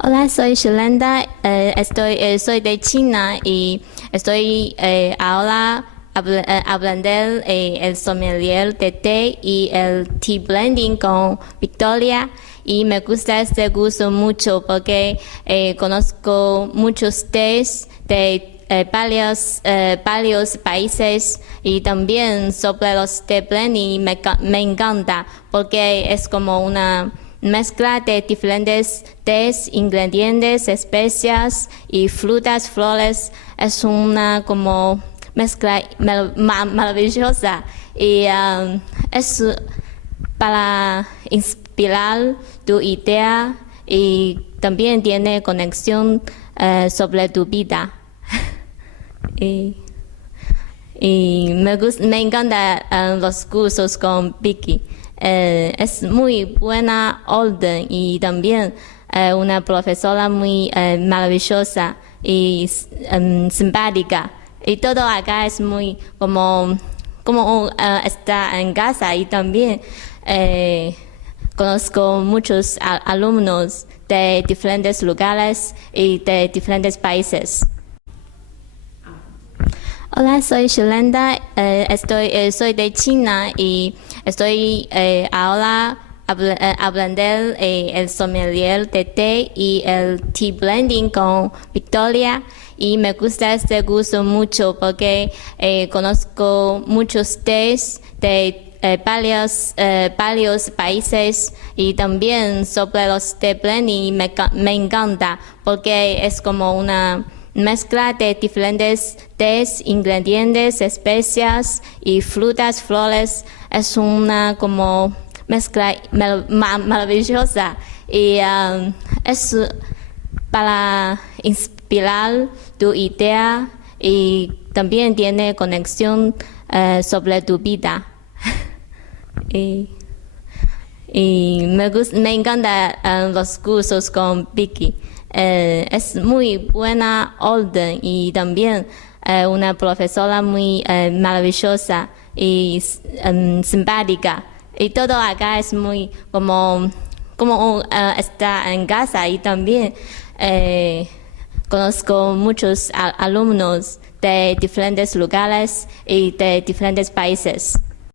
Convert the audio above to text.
Hola, soy Shalenda, soy de China y estoy ahora hablando el sommelier de té y el tea blending con Victoria. Y me gusta este curso mucho porque conozco muchos tés de varios países y también sobre los té blending me encanta porque es como una mezcla de diferentes tés, ingredientes, especias y frutas, flores. Es una como mezcla maravillosa y es para inspirar tu idea y también tiene conexión sobre tu vida. y me encanta los cursos con Vicky. Es muy buena orden y también una profesora muy maravillosa y simpática. Y todo acá es muy como está en casa y también conozco muchos alumnos de diferentes lugares y de diferentes países. Hola, soy Shalenda, soy de China y estoy ahora hablando el sommelier de té y el tea blending con Victoria. Y me gusta este curso mucho porque conozco muchos tés de varios países y también sobre los té blending me encanta porque es como una mezcla de diferentes tés, ingredientes, especias y frutas, flores. Es una como mezcla maravillosa y es para inspirar tu idea y también tiene conexión sobre tu vida. y me encanta los cursos con Vicky. Es muy buena orden y también una profesora muy maravillosa y simpática. Y todo acá es muy como está en casa y también conozco muchos alumnos de diferentes lugares y de diferentes países.